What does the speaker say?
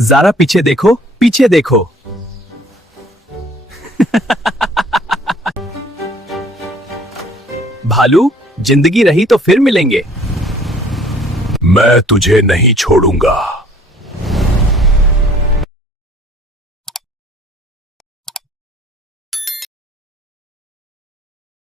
जरा पीछे देखो, पीछे देखो। भालू, जिंदगी रही तो फिर मिलेंगे। मैं तुझे नहीं छोड़ूंगा।